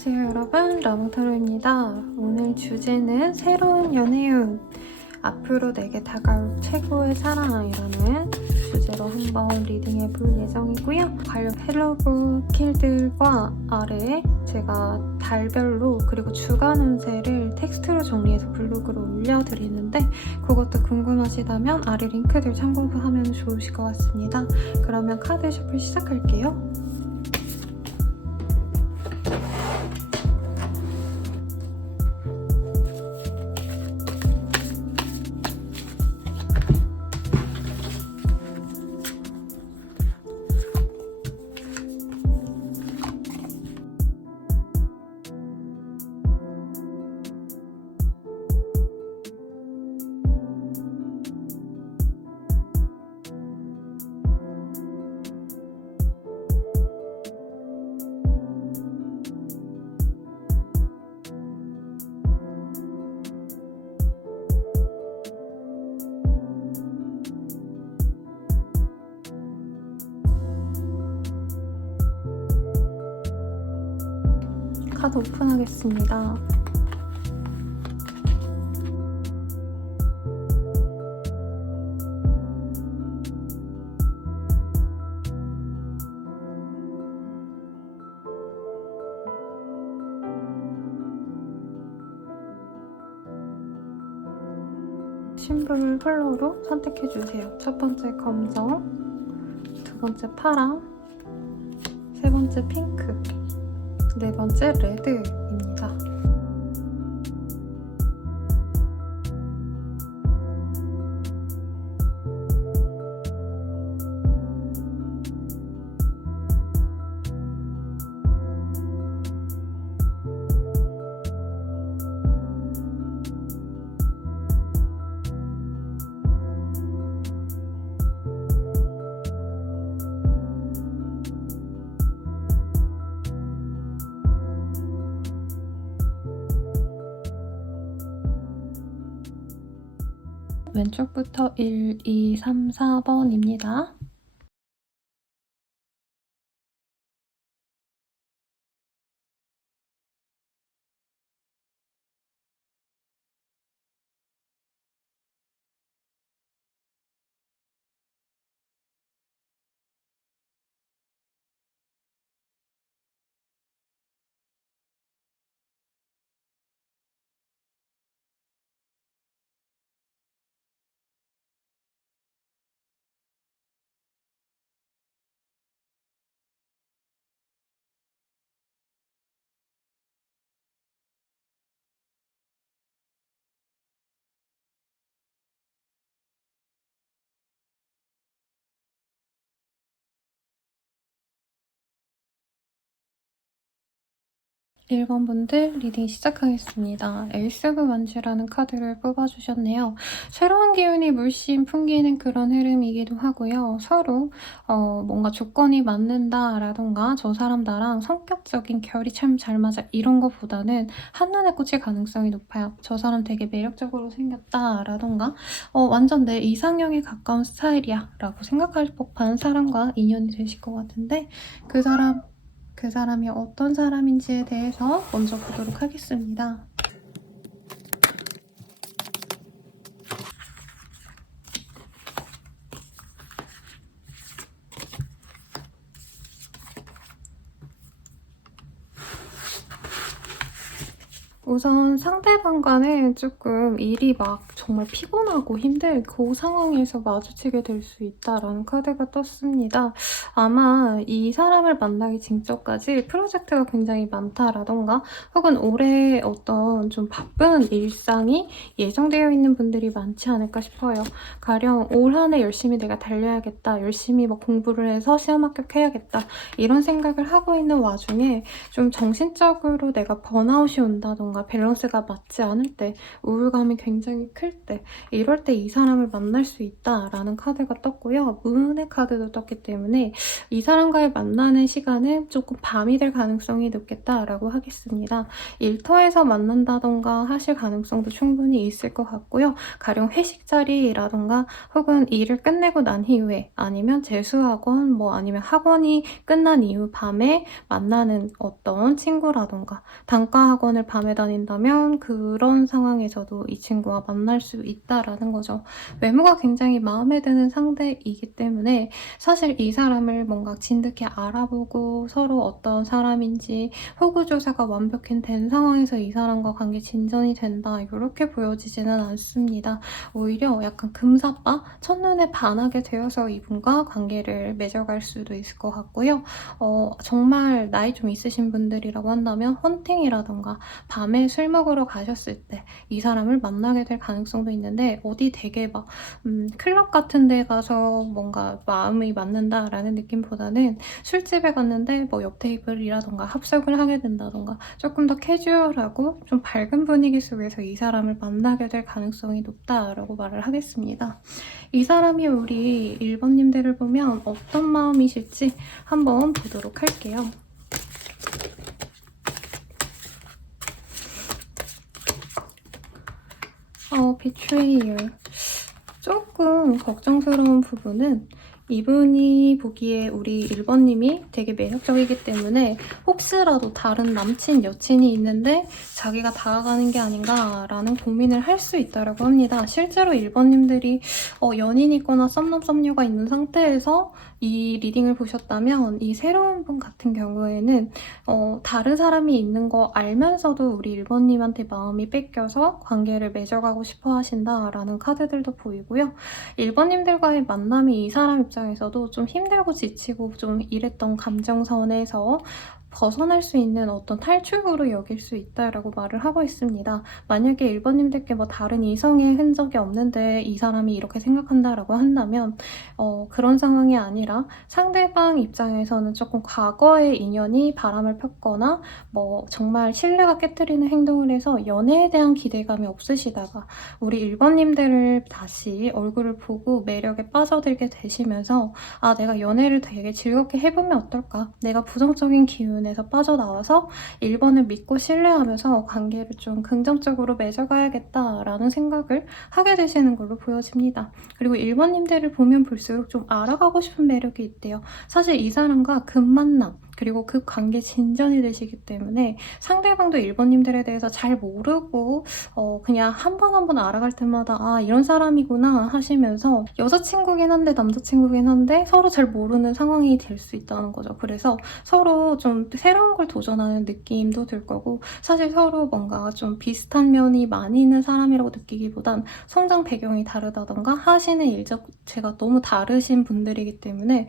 안녕하세요 여러분, 라봉타로입니다. 오늘 주제는 새로운 연애운, 앞으로 내게 다가올 최고의 사랑이라는 주제로 한번 리딩해 볼 예정이고요. 관련 펠러브 킬들과 아래 제가 달별로 그리고 주간 운세를 텍스트로 정리해서 블로그로 올려드리는데 그것도 궁금하시다면 아래 링크들 참고하면 좋으실 것 같습니다. 그러면 카드 셔플 시작할게요. 카드 오픈하겠습니다. 심볼 컬러로 선택해주세요. 첫 번째 검정, 두 번째 파랑, 세 번째 핑크, 네 번째 레드입니다. 왼쪽부터 1, 2, 3, 4번입니다. 일 번 분들 리딩 시작하겠습니다. 에이스급 완주라는 카드를 뽑아주셨네요. 새로운 기운이 물씬 풍기는 그런 흐름이기도 하고요. 서로 뭔가 조건이 맞는다라던가 저 사람 나랑 성격적인 결이 참 잘 맞아 이런 것보다는 한눈에 꽂힐 가능성이 높아요. 저 사람 되게 매력적으로 생겼다라던가 완전 내 이상형에 가까운 스타일이야 라고 생각할 법한 사람과 인연이 되실 것 같은데 그 사람이 어떤 사람인지에 대해서 먼저 보도록 하겠습니다. 우선 상대방과는 조금 일이 막 정말 피곤하고 힘들 그 상황에서 마주치게 될 수 있다라는 카드가 떴습니다. 아마 이 사람을 만나기 직전까지 프로젝트가 굉장히 많다라던가 혹은 올해 어떤 좀 바쁜 일상이 예정되어 있는 분들이 많지 않을까 싶어요. 가령 올 한 해 열심히 내가 달려야겠다, 열심히 막 공부를 해서 시험 합격해야겠다 이런 생각을 하고 있는 와중에 좀 정신적으로 내가 번아웃이 온다던가 뭔가 밸런스가 맞지 않을 때, 우울감이 굉장히 클 때, 이럴 때 이 사람을 만날 수 있다라는 카드가 떴고요. 문의 카드도 떴기 때문에 이 사람과의 만나는 시간은 조금 밤이 될 가능성이 높겠다라고 하겠습니다. 일터에서 만난다던가 하실 가능성도 충분히 있을 것 같고요. 가령 회식 자리라던가 혹은 일을 끝내고 난 이후에 아니면 재수학원 뭐 아니면 학원이 끝난 이후 밤에 만나는 어떤 친구라던가 단과학원을 밤에 다닌다면 그런 상황에서도 이 친구와 만날 수 있다라는 거죠. 외모가 굉장히 마음에 드는 상대이기 때문에 사실 이 사람을 뭔가 진득히 알아보고 서로 어떤 사람인지 호구조사가 완벽히 된 상황에서 이 사람과 관계 진전이 된다 이렇게 보여지지는 않습니다. 오히려 약간 금사빠? 첫눈에 반하게 되어서 이분과 관계를 맺어갈 수도 있을 것 같고요. 정말 나이 좀 있으신 분들이라고 한다면 헌팅이라던가 밤에 술 먹으러 가셨을 때 이 사람을 만나게 될 가능성도 있는데 어디 되게 막 클럽 같은 데 가서 뭔가 마음이 맞는다라는 느낌보다는 술집에 갔는데 뭐 옆 테이블이라던가 합석을 하게 된다던가 조금 더 캐주얼하고 좀 밝은 분위기 속에서 이 사람을 만나게 될 가능성이 높다라고 말을 하겠습니다. 이 사람이 우리 1번님들을 보면 어떤 마음이실지 한번 보도록 할게요. betrayal. 조금 걱정스러운 부분은 이분이 보기에 우리 1번님이 되게 매력적이기 때문에 혹시라도 다른 남친, 여친이 있는데 자기가 다가가는 게 아닌가라는 고민을 할 수 있다고 합니다. 실제로 1번님들이 연인이 있거나 썸남 썸녀가 있는 상태에서 이 리딩을 보셨다면 이 새로운 분 같은 경우에는 다른 사람이 있는 거 알면서도 우리 1번님한테 마음이 뺏겨서 관계를 맺어가고 싶어 하신다라는 카드들도 보이고요. 1번님들과의 만남이 이 사람 입장에서도 좀 힘들고 지치고 좀 이랬던 감정선에서 벗어날 수 있는 어떤 탈출구로 여길 수 있다라고 말을 하고 있습니다. 만약에 1번님들께 뭐 다른 이성의 흔적이 없는데 이 사람이 이렇게 생각한다라고 한다면 그런 상황이 아니라 상대방 입장에서는 조금 과거의 인연이 바람을 폈거나 뭐 정말 신뢰가 깨트리는 행동을 해서 연애에 대한 기대감이 없으시다가 우리 1번님들을 다시 얼굴을 보고 매력에 빠져들게 되시면서 아 내가 연애를 되게 즐겁게 해보면 어떨까? 내가 부정적인 기운에서 빠져나와서 1번을 믿고 신뢰하면서 관계를 좀 긍정적으로 맺어가야겠다라는 생각을 하게 되시는 걸로 보여집니다. 그리고 1번님들을 보면 볼수록 좀 알아가고 싶은 매력이 있대요. 사실 이 사람과 급만남 그리고 그 관계 진전이 되시기 때문에 상대방도 1번님들에 대해서 잘 모르고 그냥 한 번 한 번 알아갈 때마다 아 이런 사람이구나 하시면서 여자친구긴 한데 남자친구긴 한데 서로 잘 모르는 상황이 될 수 있다는 거죠. 그래서 서로 좀 새로운 걸 도전하는 느낌도 들 거고 사실 서로 뭔가 좀 비슷한 면이 많이 있는 사람이라고 느끼기보단 성장 배경이 다르다던가 하시는 일 자체가 너무 다르신 분들이기 때문에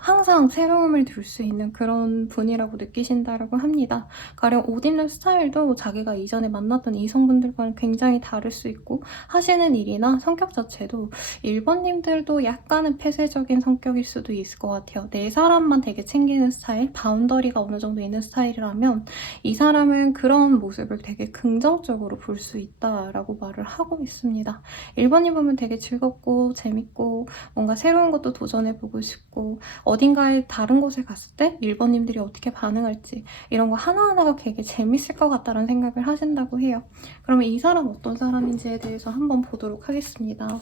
항상 새로움을 줄 수 있는 그런 분이라고 느끼신다고 합니다. 가령 옷 입는 스타일도 자기가 이전에 만났던 이성분들과는 굉장히 다를 수 있고 하시는 일이나 성격 자체도 1번님들도 약간은 폐쇄적인 성격일 수도 있을 것 같아요. 내 사람만 되게 챙기는 스타일, 바운더리가 어느 정도 있는 스타일이라면 이 사람은 그런 모습을 되게 긍정적으로 볼 수 있다라고 말을 하고 있습니다. 1번님 보면 되게 즐겁고 재밌고 뭔가 새로운 것도 도전해보고 싶고 어딘가에 다른 곳에 갔을 때 1번님들이 어떻게 반응할지 이런 거 하나하나가 되게 재밌을 것 같다는 생각을 하신다고 해요. 그러면 이 사람 어떤 사람인지에 대해서 한번 보도록 하겠습니다.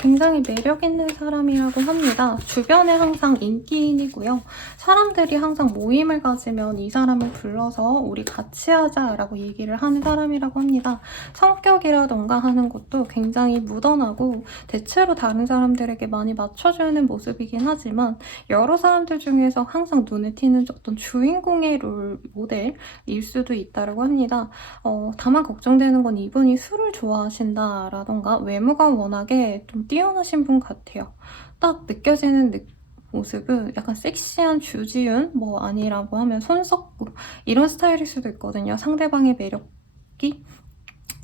굉장히 매력있는 사람이라고 합니다. 주변에 항상 인기인이고요. 사람들이 항상 모임을 가지면 이 사람을 불러서 우리 같이 하자라고 얘기를 하는 사람이라고 합니다. 성격이라던가 하는 것도 굉장히 무던하고 대체로 다른 사람들에게 많이 맞춰주는 모습이긴 하지만 여러 사람들 중에서 항상 눈에 띄는 어떤 주인공의 롤 모델일 수도 있다고 합니다. 다만 걱정되는 건 이분이 술을 좋아하신다라던가 외모가 워낙에 좀 뛰어나신 분 같아요. 딱 느껴지는 모습은 약간 섹시한 주지훈 뭐 아니라고 하면 손석구 이런 스타일일 수도 있거든요. 상대방의 매력이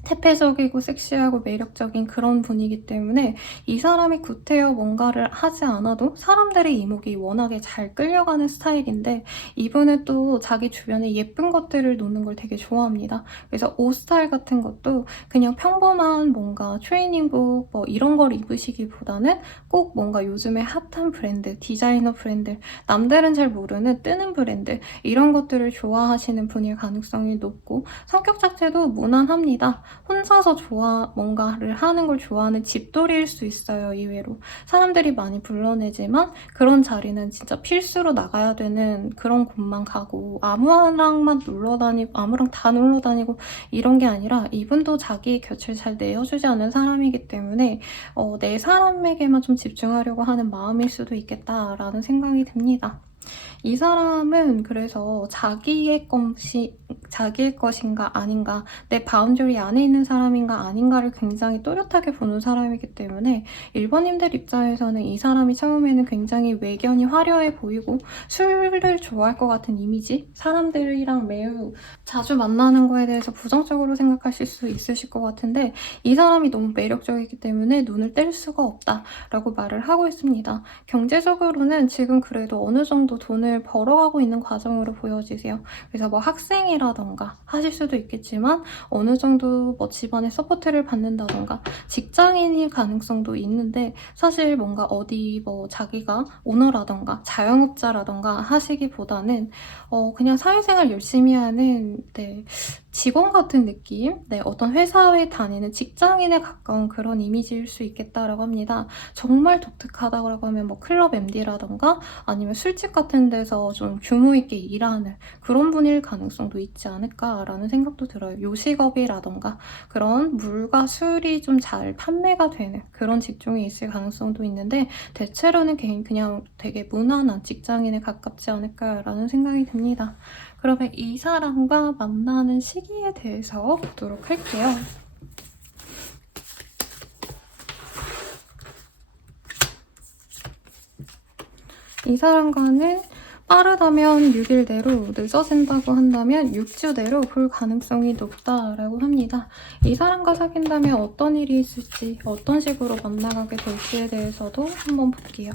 태폐적이고 섹시하고 매력적인 그런 분이기 때문에 이 사람이 구태여 뭔가를 하지 않아도 사람들의 이목이 워낙에 잘 끌려가는 스타일인데, 이분은 또 자기 주변에 예쁜 것들을 놓는 걸 되게 좋아합니다. 그래서 옷 스타일 같은 것도 그냥 평범한 뭔가 트레이닝복 뭐 이런 걸 입으시기보다는 꼭 뭔가 요즘에 핫한 브랜드, 디자이너 브랜드, 남들은 잘 모르는 뜨는 브랜드, 이런 것들을 좋아하시는 분일 가능성이 높고, 성격 자체도 무난합니다. 혼자서 뭔가를 하는 걸 좋아하는 집돌이일 수 있어요, 이외로. 사람들이 많이 불러내지만 그런 자리는 진짜 필수로 나가야 되는 그런 곳만 가고, 아무랑만 놀러 다니고 아무랑 다 놀러 다니고 이런 게 아니라, 이분도 자기 곁을 잘 내어주지 않는 사람이기 때문에 내 사람에게만 좀 집중하려고 하는 마음일 수도 있겠다라는 생각이 듭니다. 이 사람은 그래서 자기의 것인가 아닌가, 내 바운더리 안에 있는 사람인가 아닌가를 굉장히 또렷하게 보는 사람이기 때문에, 일본인들 입장에서는 이 사람이 처음에는 굉장히 외견이 화려해 보이고 술을 좋아할 것 같은 이미지, 사람들이랑 매우 자주 만나는 거에 대해서 부정적으로 생각하실 수 있으실 것 같은데, 이 사람이 너무 매력적이기 때문에 눈을 뗄 수가 없다라고 말을 하고 있습니다. 경제적으로는 지금 그래도 어느 정도 돈을 벌어가고 있는 과정으로 보여지세요. 그래서 뭐 학생이라던가 하실 수도 있겠지만, 어느 정도 뭐 집안의 서포트를 받는다던가 직장인일 가능성도 있는데, 사실 뭔가 어디 뭐 자기가 오너라던가 자영업자라던가 하시기보다는 그냥 사회생활 열심히 하는, 네, 직원 같은 느낌? 네, 어떤 회사에 다니는 직장인에 가까운 그런 이미지일 수 있겠다라고 합니다. 정말 독특하다고 하면 뭐 클럽 MD라던가 아니면 술집 같은 데서 좀 규모 있게 일하는 그런 분일 가능성도 있지 않을까라는 생각도 들어요. 요식업이라던가 그런 물과 술이 좀 잘 판매가 되는 그런 직종이 있을 가능성도 있는데, 대체로는 그냥 되게 무난한 직장인에 가깝지 않을까라는 생각이 듭니다. 그러면 이 사람과 만나는 시기에 대해서 보도록 할게요. 이 사람과는 빠르다면 6일 내로, 늦어진다고 한다면 6주 내로 볼 가능성이 높다라고 합니다. 이 사람과 사귄다면 어떤 일이 있을지, 어떤 식으로 만나가게 될지에 대해서도 한번 볼게요.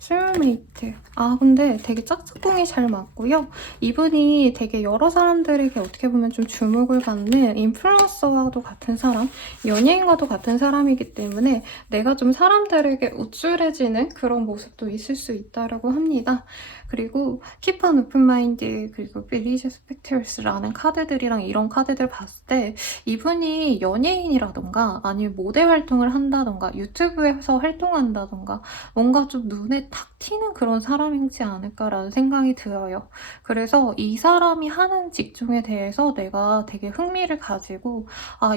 소울메이트. 근데 되게 짝짝꿍이 잘 맞고요. 이분이 되게 여러 사람들에게 어떻게 보면 좀 주목을 받는 인플루언서와도 같은 사람, 연예인과도 같은 사람이기 때문에 내가 좀 사람들에게 우쭐해지는 그런 모습도 있을 수 있다라고 합니다. 그리고 Keep an Open Mind, 그리고 Believe Spectors라는 카드들이랑 이런 카드들 봤을 때, 이분이 연예인이라던가 아니면 모델 활동을 한다던가 유튜브에서 활동한다던가 뭔가 좀 눈에 탁 튀는 그런 사람이지 않을까라는 생각이 들어요. 그래서 이 사람이 하는 직종에 대해서 내가 되게 흥미를 가지고,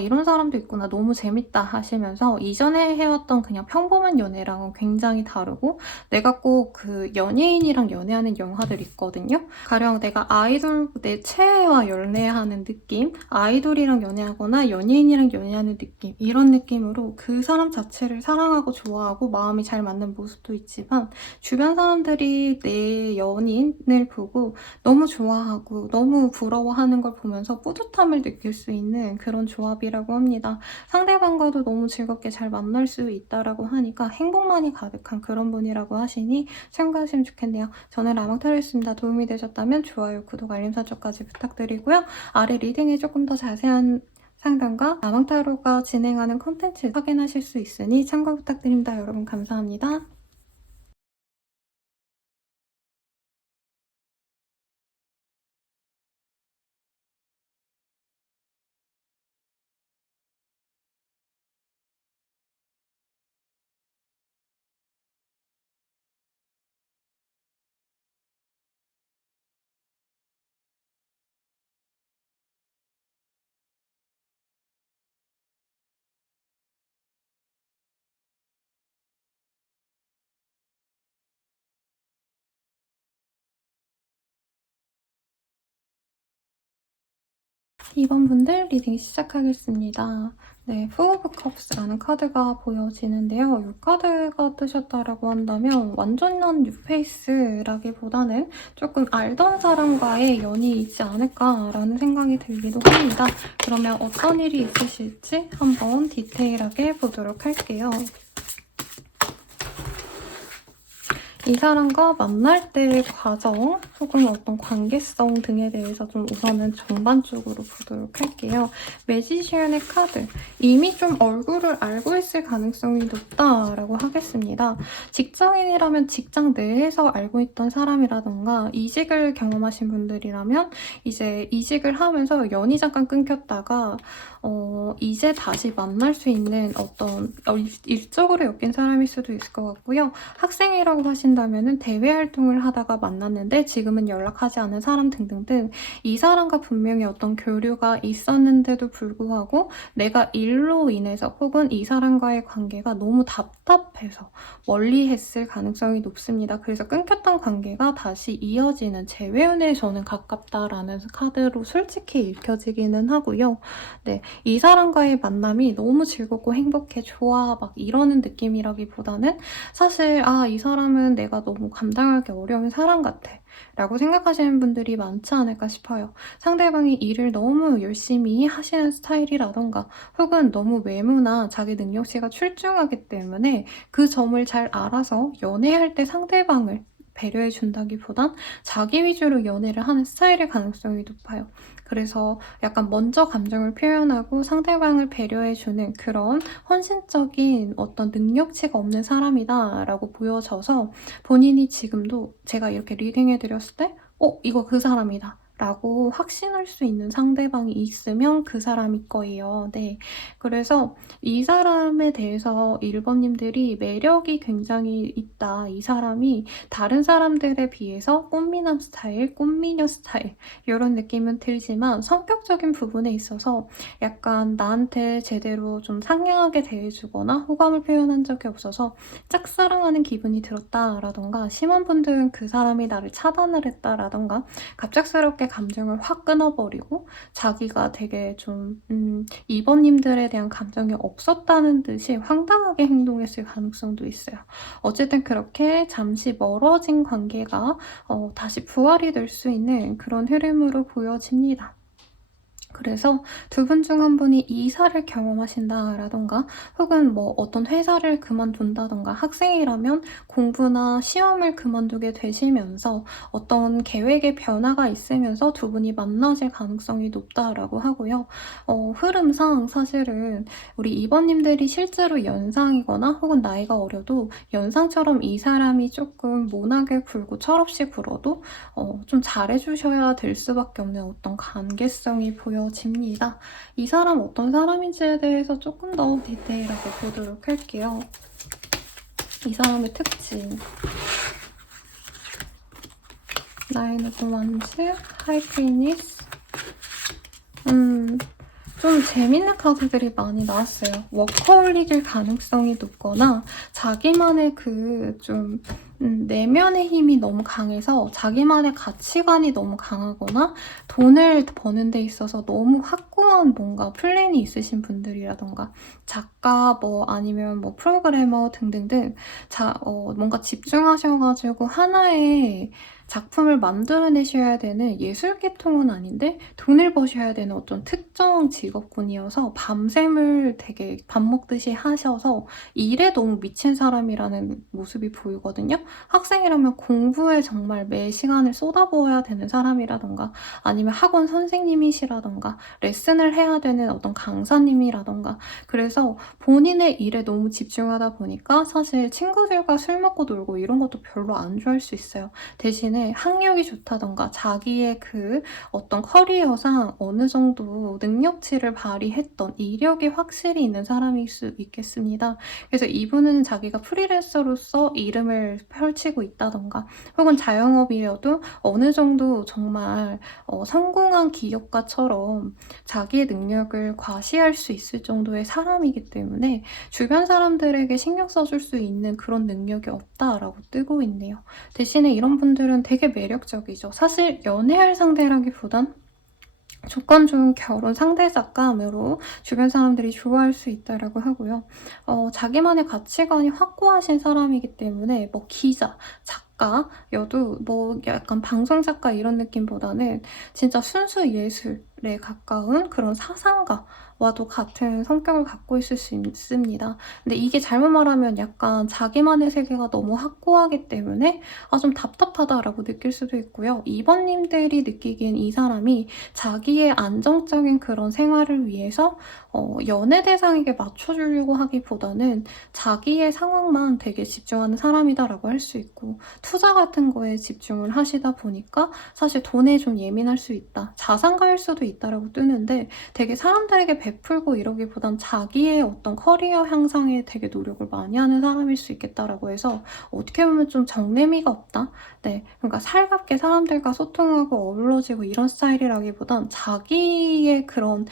이런 사람도 있구나, 너무 재밌다 하시면서, 이전에 해왔던 그냥 평범한 연애랑은 굉장히 다르고, 내가 꼭 그 연예인이랑 연애하는 영화들 있거든요. 가령 내가 내 최애와 연애하는 느낌, 아이돌이랑 연애하거나 연예인이랑 연애하는 느낌, 이런 느낌으로 그 사람 자체를 사랑하고 좋아하고 마음이 잘 맞는 모습도 있지만, 주변 사람들이 내 연인을 보고 너무 좋아하고 너무 부러워하는 걸 보면서 뿌듯함을 느낄 수 있는 그런 조합이라고 합니다. 상대방과도 너무 즐겁게 잘 만날 수 있다라고 하니까 행복만이 가득한 그런 분이라고 하시니 참고하시면 좋겠네요. 저는 라망타로였습니다. 도움이 되셨다면 좋아요, 구독, 알림 설정까지 부탁드리고요. 아래 리딩에 조금 더 자세한 상담과 라망타로가 진행하는 콘텐츠 확인하실 수 있으니 참고 부탁드립니다. 여러분 감사합니다. 2번 분들 리딩 시작하겠습니다. 네, 푸 오브 컵스라는 카드가 보여지는데요. 이 카드가 뜨셨다라고 한다면 완전한 뉴페이스라기보다는 조금 알던 사람과의 연이 있지 않을까라는 생각이 들기도 합니다. 그러면 어떤 일이 있으실지 한번 디테일하게 보도록 할게요. 이 사람과 만날 때의 과정 혹은 어떤 관계성 등에 대해서 좀 우선은 전반적으로 보도록 할게요. 매지션의 카드. 이미 좀 얼굴을 알고 있을 가능성이 높다라고 하겠습니다. 직장인이라면 직장 내에서 알고 있던 사람이라던가 이직을 경험하신 분들이라면 이제 이직을 하면서 연이 잠깐 끊겼다가 이제 다시 만날 수 있는 어떤 일적으로 엮인 사람일 수도 있을 것 같고요. 학생이라고 하신다면 대외 활동을 하다가 만났는데 지금은 연락하지 않은 사람 등등등 이 사람과 분명히 어떤 교류가 있었는데도 불구하고 내가 일로 인해서 혹은 이 사람과의 관계가 너무 답답해서 멀리 했을 가능성이 높습니다. 그래서 끊겼던 관계가 다시 이어지는 재회운에 저는 가깝다라는 카드로 솔직히 읽혀지기는 하고요. 네, 이 사람과의 만남이 너무 즐겁고 행복해, 좋아, 막 이러는 느낌이라기보다는 사실 이 사람은 내가 너무 감당하기 어려운 사람 같아 라고 생각하시는 분들이 많지 않을까 싶어요. 상대방이 일을 너무 열심히 하시는 스타일이라던가 혹은 너무 외모나 자기 능력치가 출중하기 때문에 그 점을 잘 알아서 연애할 때 상대방을 배려해 준다기보단 자기 위주로 연애를 하는 스타일일 가능성이 높아요. 그래서 약간 먼저 감정을 표현하고 상대방을 배려해주는 그런 헌신적인 어떤 능력치가 없는 사람이다라고 보여져서 본인이 지금도 제가 이렇게 리딩해드렸을 때 이거 그 사람이다. 라고 확신할 수 있는 상대방이 있으면 그 사람일 거예요. 네. 그래서 이 사람에 대해서 1번님들이 매력이 굉장히 있다. 이 사람이 다른 사람들에 비해서 꽃미남 스타일, 꽃미녀 스타일 이런 느낌은 들지만 성격적인 부분에 있어서 약간 나한테 제대로 좀 상냥하게 대해주거나 호감을 표현한 적이 없어서 짝사랑하는 기분이 들었다라던가 심한 분들은 그 사람이 나를 차단을 했다라던가 갑작스럽게 감정을 확 끊어버리고 자기가 되게 좀 2번님들에 대한 감정이 없었다는 듯이 황당하게 행동했을 가능성도 있어요. 어쨌든 그렇게 잠시 멀어진 관계가 다시 부활이 될 수 있는 그런 흐름으로 보여집니다. 그래서 두 분 중 한 분이 이사를 경험하신다라던가 혹은 뭐 어떤 회사를 그만둔다던가 학생이라면 공부나 시험을 그만두게 되시면서 어떤 계획의 변화가 있으면서 두 분이 만나실 가능성이 높다라고 하고요. 흐름상 사실은 우리 2번님들이 실제로 연상이거나 혹은 나이가 어려도 연상처럼 이 사람이 조금 모나게 굴고 철없이 굴어도 좀 잘해주셔야 될 수밖에 없는 어떤 관계성이 보여집니다. 이 사람 어떤 사람인지에 대해서 조금 더 디테일하게 보도록 할게요. 이 사람의 특징. 나인 오브 완즈, 하이프리니스. 좀 재밌는 카드들이 많이 나왔어요. 워커홀릭일 가능성이 높거나 자기만의 좀 내면의 힘이 너무 강해서 자기만의 가치관이 너무 강하거나 돈을 버는 데 있어서 너무 확고한 뭔가 플랜이 있으신 분들이라던가 작가 아니면 프로그래머 등등등 뭔가 집중하셔가지고 하나의 작품을 만들어내셔야 되는 예술계통은 아닌데 돈을 버셔야 되는 어떤 특정 직업군이어서 밤샘을 되게 밥 먹듯이 하셔서 일에 너무 미친 사람이라는 모습이 보이거든요. 학생이라면 공부에 정말 매 시간을 쏟아부어야 되는 사람이라던가 아니면 학원 선생님이시라던가 레슨을 해야 되는 어떤 강사님이라던가 그래서 본인의 일에 너무 집중하다 보니까 사실 친구들과 술 먹고 놀고 이런 것도 별로 안 좋아할 수 있어요. 대신에 학력이 좋다던가 자기의 어떤 커리어상 어느 정도 능력치를 발휘했던 이력이 확실히 있는 사람일 수 있겠습니다. 그래서 이분은 자기가 프리랜서로서 이름을 펼치고 있다던가 혹은 자영업이어도 어느 정도 정말 성공한 기업가처럼 자기의 능력을 과시할 수 있을 정도의 사람이기 때문에 주변 사람들에게 신경 써줄 수 있는 그런 능력이 없다라고 뜨고 있네요. 대신에 이런 분들은 되게 매력적이죠. 사실 연애할 상대라기보단 조건 좋은 결혼 상대작감으로 주변 사람들이 좋아할 수 있다라고 하고요. 자기만의 가치관이 확고하신 사람이기 때문에 뭐 기자, 작가여도 뭐 약간 방송작가 이런 느낌보다는 진짜 순수 예술에 가까운 그런 사상가와도 같은 성격을 갖고 있을 수 있습니다. 근데 이게 잘못 말하면 약간 자기만의 세계가 너무 확고하기 때문에 좀 답답하다라고 느낄 수도 있고요. 2번님들이 느끼기엔 이 사람이 자기의 안정적인 그런 생활을 위해서 연애 대상에게 맞춰주려고 하기보다는 자기의 상황만 되게 집중하는 사람이다라고 할 수 있고, 투자 같은 거에 집중을 하시다 보니까 사실 돈에 좀 예민할 수 있다, 자산가일 수도 있다라고 뜨는데, 되게 사람들에게 베풀고 이러기보단 자기의 어떤 커리어 향상에 되게 노력을 많이 하는 사람일 수 있겠다라고 해서 어떻게 보면 좀 정내미가 없다? 네, 그러니까 살갑게 사람들과 소통하고 어우러지고 이런 스타일이라기보단 자기의 그런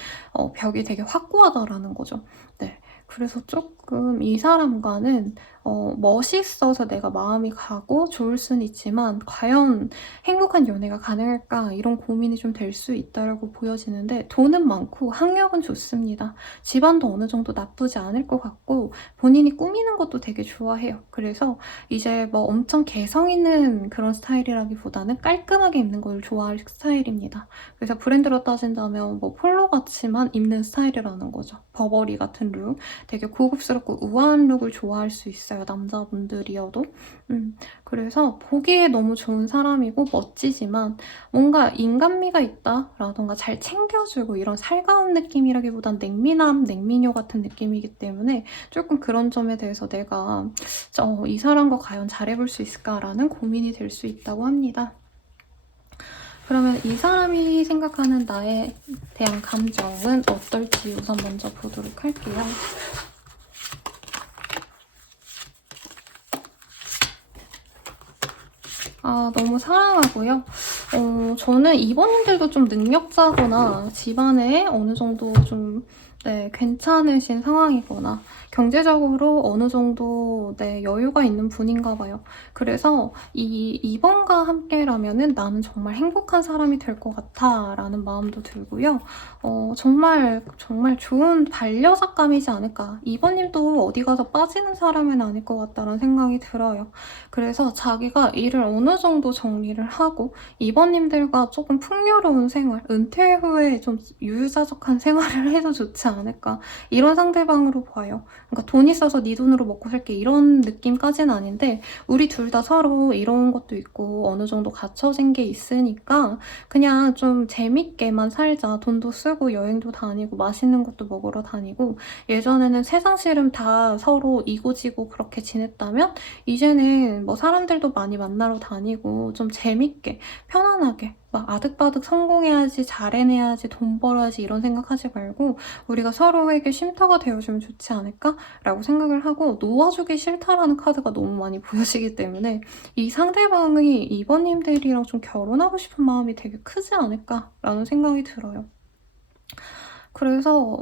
벽이 되게 확고하다라는 거죠. 네, 그래서 조금 이 사람과는 멋있어서 내가 마음이 가고 좋을 수는 있지만 과연 행복한 연애가 가능할까, 이런 고민이 좀 될 수 있다라고 보여지는데, 돈은 많고 학력은 좋습니다. 집안도 어느 정도 나쁘지 않을 것 같고 본인이 꾸미는 것도 되게 좋아해요. 그래서 이제 뭐 엄청 개성 있는 그런 스타일이라기보다는 깔끔하게 입는 걸 좋아할 스타일입니다. 그래서 브랜드로 따진다면 뭐 폴로 같이만 입는 스타일이라는 거죠. 버버리 같은 룩, 되게 고급스럽고 우아한 룩을 좋아할 수 있어요, 남자분들이어도. 그래서 보기에 너무 좋은 사람이고 멋지지만 뭔가 인간미가 있다라던가 잘 챙겨주고 이런 살가운 느낌이라기보단 냉미남, 냉미녀 같은 느낌이기 때문에 조금 그런 점에 대해서 내가 이 사람과 과연 잘해볼 수 있을까라는 고민이 될 수 있다고 합니다. 그러면 이 사람이 생각하는 나에 대한 감정은 어떨지 우선 먼저 보도록 할게요. 너무 사랑하고요. 저는 이번님들도 좀 능력자거나 집안에 어느 정도 좀 괜찮으신 상황이거나 경제적으로 어느 정도 여유가 있는 분인가 봐요. 그래서 이 2번과 함께라면은 나는 정말 행복한 사람이 될 것 같아 라는 마음도 들고요. 정말 좋은 반려작감이지 않을까. 2번님도 어디 가서 빠지는 사람은 아닐 것 같다는 생각이 들어요. 그래서 자기가 일을 어느 정도 정리를 하고 2번님들과 조금 풍요로운 생활, 은퇴 후에 좀 유유자적한 생활을 해도 좋지 않을까, 이런 상대방으로 봐요. 그러니까 돈 있어서 네 돈으로 먹고 살게 이런 느낌까지는 아닌데, 우리 둘 다 서로 이런 것도 있고 어느 정도 갖춰진 게 있으니까 그냥 좀 재밌게만 살자. 돈도 쓰고 여행도 다니고 맛있는 것도 먹으러 다니고, 예전에는 세상 시름 다 서로 이고지고 그렇게 지냈다면 이제는 뭐 사람들도 많이 만나러 다니고 좀 재밌게 편안하게 막 아득바득 성공해야지, 잘 해내야지, 돈 벌어야지 이런 생각하지 말고 우리가 서로에게 쉼터가 되어주면 좋지 않을까? 라고 생각을 하고, 놓아주기 싫다라는 카드가 너무 많이 보여지기 때문에 이 상대방이 이번님들이랑 좀 결혼하고 싶은 마음이 되게 크지 않을까라는 생각이 들어요. 그래서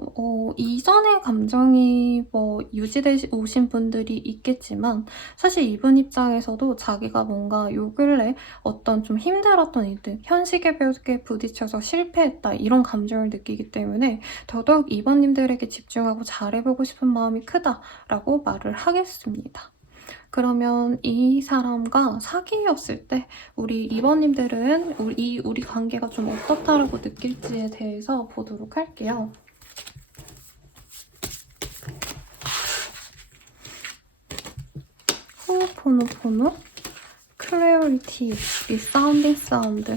이전의 감정이 뭐 유지되시 오신 분들이 있겠지만, 사실 이분 입장에서도 자기가 뭔가 요 근래 어떤 좀 힘들었던 일들, 현실의 벽에 부딪혀서 실패했다 이런 감정을 느끼기 때문에 더더욱 이번님들에게 집중하고 잘해보고 싶은 마음이 크다라고 말을 하겠습니다. 그러면 이 사람과 사귀었을 때 우리 이번님들은 우리 관계가 좀 어떻다라고 느낄지에 대해서 보도록 할게요. 호포노포노, 클래리티, 리사운딩 사운드.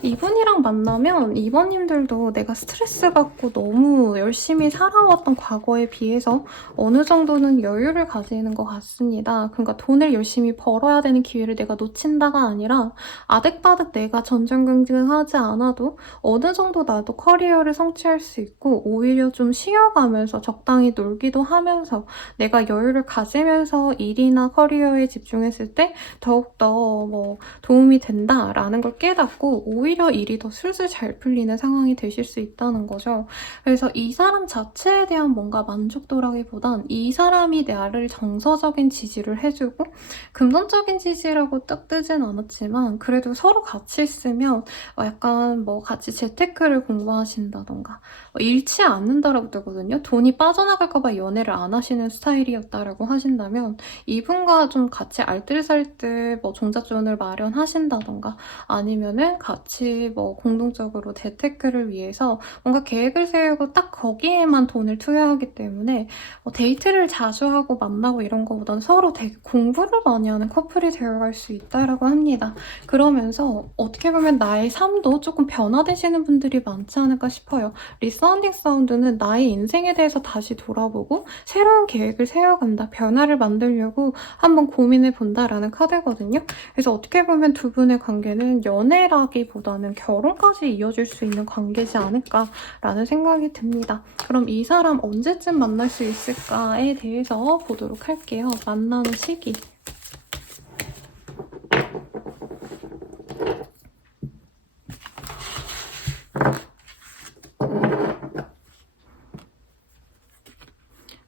이분이랑 만나면 이번님들도 내가 스트레스 받고 너무 열심히 살아왔던 과거에 비해서 어느 정도는 여유를 가지는 것 같습니다. 그러니까 돈을 열심히 벌어야 되는 기회를 내가 놓친다가 아니라 아득바득 내가 전전긍긍하지 않아도 어느 정도 나도 커리어를 성취할 수 있고, 오히려 좀 쉬어가면서 적당히 놀기도 하면서 내가 여유를 가지면서 일이나 커리어에 집중했을 때 더욱더 뭐 도움이 된다라는 걸 깨닫고 오히려 일이 더 술술 잘 풀리는 상황이 되실 수 있다는 거죠. 그래서 이 사람 자체에 대한 뭔가 만족도라기보단 이 사람이 나를 정서적인 지지를 해주고 금전적인 지지라고 딱 뜨진 않았지만 그래도 서로 같이 있으면 약간 뭐 같이 재테크를 공부하신다던가 잃지 않는다라고 뜨거든요. 돈이 빠져나갈까 봐 연애를 안 하시는 스타일이었다라고 하신다면 이분과 좀 같이 알뜰살뜰 뭐 종잣돈을 마련하신다던가 아니면은 같이 뭐 공동적으로 재테크를 위해서 뭔가 계획을 세우고 딱 거기에만 돈을 투여하기 때문에 데이트를 자주 하고 만나고 이런 거보다는 서로 되게 공부를 많이 하는 커플이 되어갈 수 있다라고 합니다. 그러면서 어떻게 보면 나의 삶도 조금 변화되시는 분들이 많지 않을까 싶어요. 리사운딩 사운드는 나의 인생에 대해서 다시 돌아보고 새로운 계획을 세워간다, 변화를 만들려고 한번 고민해 본다라는 카드거든요. 그래서 어떻게 보면 두 분의 관계는 연애라기보다는 결혼까지 이어질 수 있는 관계지 않을까라는 생각이 듭니다. 그럼 이 사람 언제쯤 만날 수 있을까에 대해서 보도록 할게요. 만나는 시기.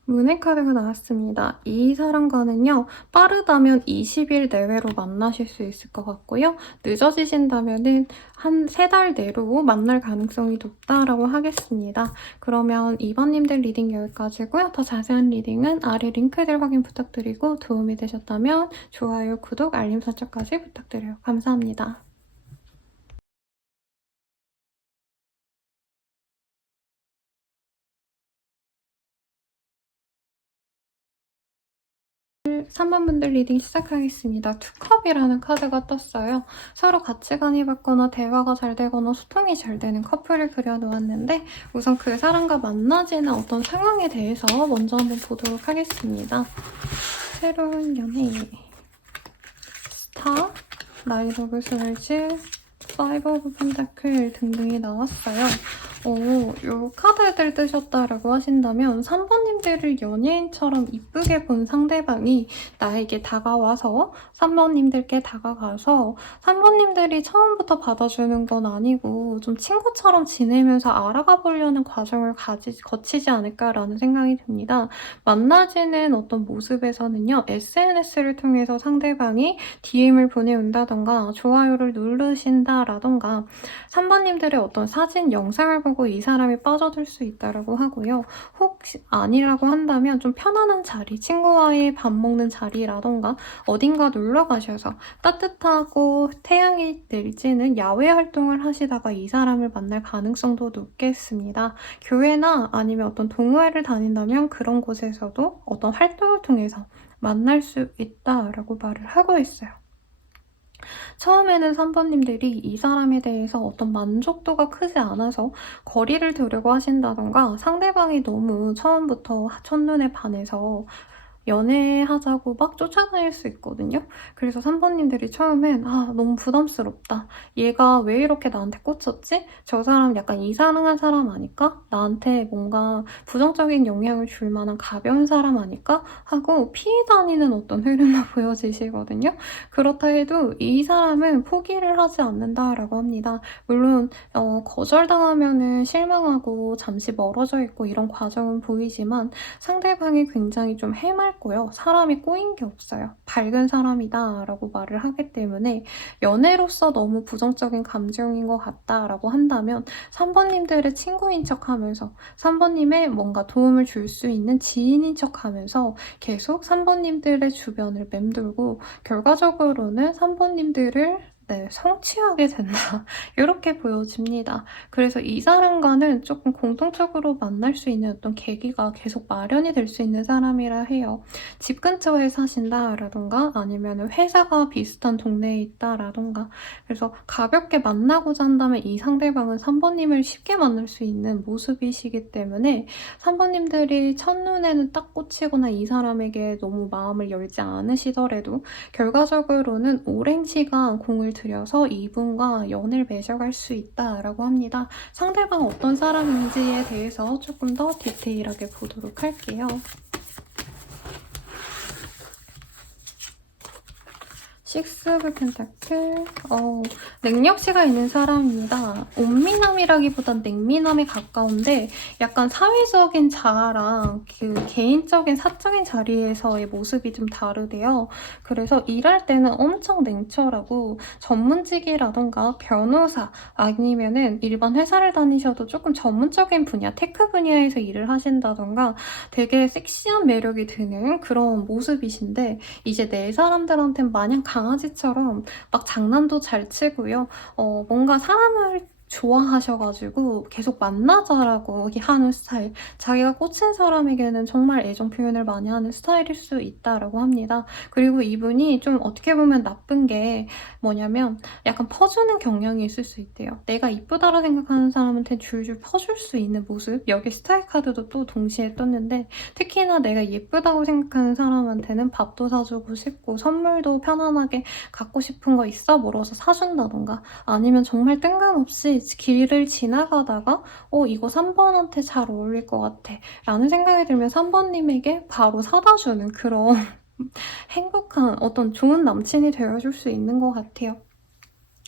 문의 카드가 나왔습니다. 이 사람과는요, 빠르다면 20일 내외로 만나실 수 있을 것 같고요. 늦어지신다면은 한 3달 내로 만날 가능성이 높다라고 하겠습니다. 그러면 2번님들 리딩 여기까지고요. 더 자세한 리딩은 아래 링크들 확인 부탁드리고 도움이 되셨다면 좋아요, 구독, 알림 설정까지 부탁드려요. 감사합니다. 네, 3번 분들 리딩 시작하겠습니다. 투컵이라는 카드가 떴어요. 서로 가치관이 맞거나 대화가 잘 되거나 소통이 잘 되는 커플을 그려놓았는데 우선 그 사람과 만나지는 어떤 상황에 대해서 먼저 한번 보도록 하겠습니다. 새로운 연애, 스타, 나이트 오브 솔즈, 파이브 오브 펜타클 등등이 나왔어요. 요 카드들 뜨셨다라고 하신다면 3번님들을 연예인처럼 이쁘게 본 상대방이 나에게 다가와서 3번님들께 다가가서 3번님들이 처음부터 받아주는 건 아니고 좀 친구처럼 지내면서 알아가 보려는 과정을 거치지 않을까라는 생각이 듭니다. 만나지는 어떤 모습에서는요. SNS를 통해서 상대방이 DM을 보내온다던가 좋아요를 누르신다라던가 3번님들의 어떤 사진, 영상을 보고 이 사람이 빠져들 수 있다라고 하고요. 혹시 아니라고 한다면 좀 편안한 자리, 친구와의 밥 먹는 자리라던가 어딘가 놀러 가셔서 따뜻하고 태양이 내리쬐는 야외 활동을 하시다가 이 사람을 만날 가능성도 높겠습니다. 교회나 아니면 어떤 동호회를 다닌다면 그런 곳에서도 어떤 활동을 통해서 만날 수 있다라고 말을 하고 있어요. 처음에는 3번님들이 이 사람에 대해서 어떤 만족도가 크지 않아서 거리를 두려고 하신다던가 상대방이 너무 처음부터 첫눈에 반해서 연애하자고 막 쫓아다닐 수 있거든요. 그래서 3번님들이 처음엔 너무 부담스럽다. 얘가 왜 이렇게 나한테 꽂혔지? 저 사람 약간 이상한 사람 아닐까? 나한테 뭔가 부정적인 영향을 줄 만한 가벼운 사람 아닐까? 하고 피해 다니는 어떤 흐름을 보여지시거든요. 그렇다 해도 이 사람은 포기를 하지 않는다라고 합니다. 물론 거절당하면은 실망하고 잠시 멀어져 있고 이런 과정은 보이지만 상대방이 굉장히 좀 해맑고요. 사람이 꼬인 게 없어요. 밝은 사람이다 라고 말을 하기 때문에 연애로서 너무 부정적인 감정인 것 같다라고 한다면 3번님들의 친구인 척하면서 3번님의 뭔가 도움을 줄 수 있는 지인인 척하면서 계속 3번님들의 주변을 맴돌고 결과적으로는 3번님들을 성취하게 된다. 이렇게 보여집니다. 그래서 이 사람과는 조금 공통적으로 만날 수 있는 어떤 계기가 계속 마련이 될 수 있는 사람이라 해요. 집 근처에 사신다라던가 아니면 회사가 비슷한 동네에 있다라던가 그래서 가볍게 만나고자 한다면 이 상대방은 3번님을 쉽게 만날 수 있는 모습이시기 때문에 3번님들이 첫눈에는 딱 꽂히거나 이 사람에게 너무 마음을 열지 않으시더라도 결과적으로는 오랜 시간 공을 들여서 이분과 연을 맺어갈 수 있다라고 합니다. 상대방 어떤 사람인지에 대해서 조금 더 디테일하게 보도록 할게요. 식스 오브 펜타클. 능력치가 있는 사람입니다. 온미남이라기보단 냉미남에 가까운데 약간 사회적인 자아랑 그 개인적인 사적인 자리에서의 모습이 좀 다르대요. 그래서 일할 때는 엄청 냉철하고 전문직이라던가 변호사 아니면은 일반 회사를 다니셔도 조금 전문적인 분야, 테크 분야에서 일을 하신다던가 되게 섹시한 매력이 드는 그런 모습이신데 이제 내 사람들한텐 마냥 강아지처럼 막 장난도 잘 치고요. 뭔가 사람을 좋아하셔가지고 계속 만나자라고 하는 스타일. 자기가 꽂힌 사람에게는 정말 애정 표현을 많이 하는 스타일일 수 있다라고 합니다. 그리고 이분이 좀 어떻게 보면 나쁜 게 뭐냐면 약간 퍼주는 경향이 있을 수 있대요. 내가 이쁘다고 생각하는 사람한테 줄줄 퍼줄 수 있는 모습. 여기 스타일 카드도 또 동시에 떴는데 특히나 내가 예쁘다고 생각하는 사람한테는 밥도 사주고 싶고 선물도 편안하게 갖고 싶은 거 있어? 물어서 사준다던가 아니면 정말 뜬금없이 길을 지나가다가 이거 3번한테 잘 어울릴 것 같아 라는 생각이 들면 3번님에게 바로 사다 주는 그런 행복한 어떤 좋은 남친이 되어줄 수 있는 것 같아요.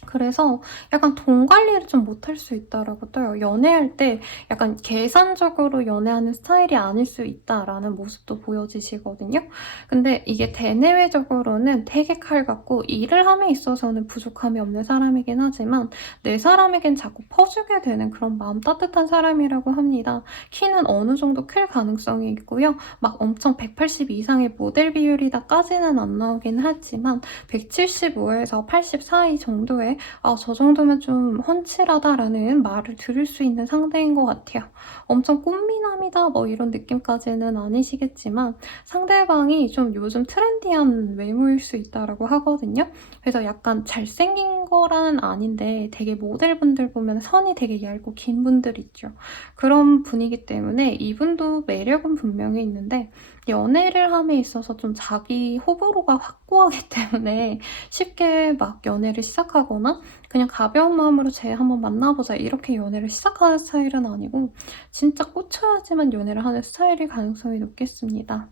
그래서 약간 돈 관리를 좀 못할 수 있다라고 떠요. 연애할 때 약간 계산적으로 연애하는 스타일이 아닐 수 있다라는 모습도 보여지시거든요. 근데 이게 대내외적으로는 되게 칼 같고 일을 함에 있어서는 부족함이 없는 사람이긴 하지만 내 사람에겐 자꾸 퍼주게 되는 그런 마음 따뜻한 사람이라고 합니다. 키는 어느 정도 클 가능성이 있고요. 막 엄청 180 이상의 모델 비율이다까지는 안 나오긴 하지만 175에서 80 사이 정도의 저 정도면 좀 훤칠하다라는 말을 들을 수 있는 상대인 것 같아요. 엄청 꽃미남이다 뭐 이런 느낌까지는 아니시겠지만 상대방이 좀 요즘 트렌디한 외모일 수 있다라고 하거든요. 그래서 약간 잘생긴 거라는 아닌데 되게 모델분들 보면 선이 되게 얇고 긴 분들 있죠. 그런 분이기 때문에 이분도 매력은 분명히 있는데 연애를 함에 있어서 좀 자기 호불호가 확고하기 때문에 쉽게 막 연애를 시작하거나 그냥 가벼운 마음으로 쟤 한번 만나보자 이렇게 연애를 시작하는 스타일은 아니고 진짜 꽂혀야지만 연애를 하는 스타일일 가능성이 높겠습니다.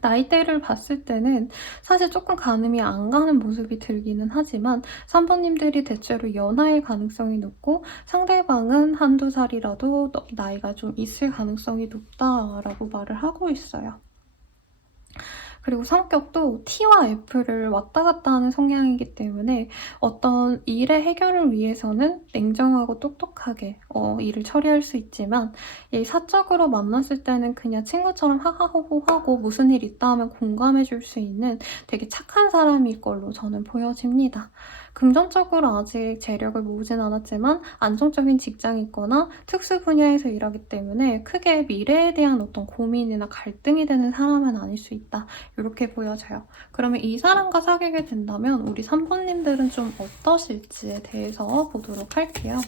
나이대를 봤을 때는 사실 조금 가늠이 안 가는 모습이 들기는 하지만 3번님들이 대체로 연하일 가능성이 높고 상대방은 한두 살이라도 나이가 좀 있을 가능성이 높다라고 말을 하고 있어요. 그리고 성격도 T와 F를 왔다 갔다 하는 성향이기 때문에 어떤 일의 해결을 위해서는 냉정하고 똑똑하게 일을 처리할 수 있지만 사적으로 만났을 때는 그냥 친구처럼 하하호호하고 무슨 일 있다 하면 공감해줄 수 있는 되게 착한 사람일 걸로 저는 보여집니다. 금전적으로 아직 재력을 모으진 않았지만 안정적인 직장이 있거나 특수 분야에서 일하기 때문에 크게 미래에 대한 어떤 고민이나 갈등이 되는 사람은 아닐 수 있다. 이렇게 보여져요. 그러면 이 사람과 사귀게 된다면 우리 3번님들은 좀 어떠실지에 대해서 보도록 할게요.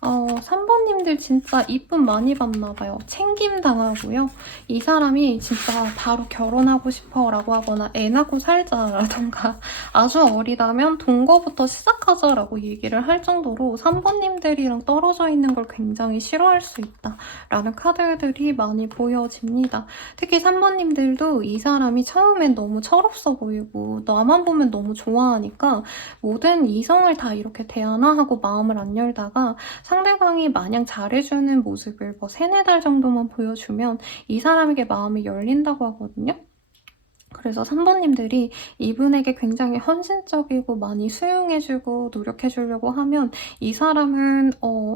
3번님들 진짜 이쁨 많이 받나봐요. 챙김 당하고요. 이 사람이 진짜 바로 결혼하고 싶어 라고 하거나 애 낳고 살자라던가 아주 어리다면 동거부터 시작하자라고 얘기를 할 정도로 3번님들이랑 떨어져 있는 걸 굉장히 싫어할 수 있다라는 카드들이 많이 보여집니다. 특히 3번님들도 이 사람이 처음엔 너무 철없어 보이고 나만 보면 너무 좋아하니까 모든 이성을 다 이렇게 대하나 하고 마음을 안 열다가 상대방이 마냥 잘해주는 모습을 뭐 3-4달 정도만 보여주면 이 사람에게 마음이 열린다고 하거든요. 그래서 3번님들이 이분에게 굉장히 헌신적이고 많이 수용해주고 노력해주려고 하면 이 사람은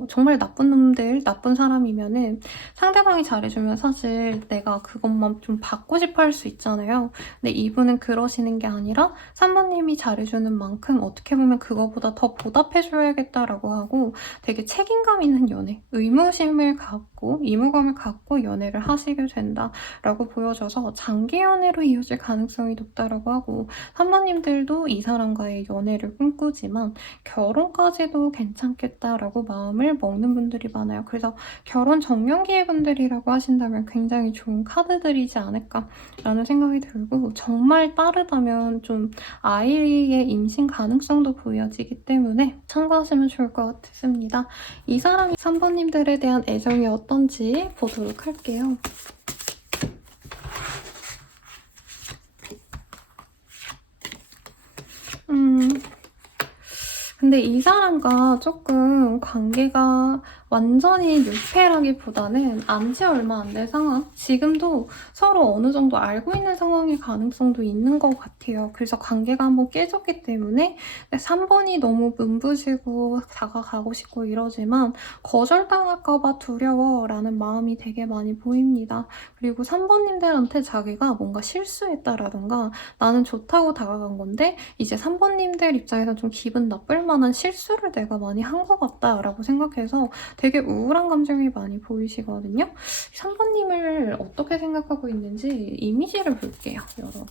정말 나쁜 놈들, 나쁜 사람이면은 상대방이 잘해주면 사실 내가 그것만 좀 받고 싶어 할 수 있잖아요. 근데 이분은 그러시는 게 아니라 3번님이 잘해주는 만큼 어떻게 보면 그거보다 더 보답해줘야겠다라고 하고 되게 책임감 있는 연애, 의무심을 갖고 의무감을 갖고 연애를 하시게 된다라고 보여져서 장기 연애로 이어질 가능성이 높다라고 하고 3번님들도 이 사람과의 연애를 꿈꾸지만 결혼까지도 괜찮겠다라고 마음을 먹는 분들이 많아요. 그래서 결혼 정년기의 분들이라고 하신다면 굉장히 좋은 카드들이지 않을까라는 생각이 들고 정말 빠르다면 좀 아이의 임신 가능성도 보여지기 때문에 참고하시면 좋을 것 같습니다. 이 사람이 3번님들에 대한 애정이 어떤지 보도록 할게요. 근데 이 사람과 조금 관계가 완전히 뉴페라기보다는 안지 얼마 안 된 상황? 지금도 서로 어느 정도 알고 있는 상황일 가능성도 있는 것 같아요. 그래서 관계가 한번 깨졌기 때문에 3번이 너무 눈부시고 다가가고 싶고 이러지만 거절당할까봐 두려워라는 마음이 되게 많이 보입니다. 그리고 3번님들한테 자기가 뭔가 실수했다라던가 나는 좋다고 다가간 건데 이제 3번님들 입장에서 좀 기분 나쁠 만한 실수를 내가 많이 한 것 같다라고 생각해서 되게 우울한 감정이 많이 보이시거든요. 3번님을 어떻게 생각하고 있는지 이미지를 볼게요, 여러분.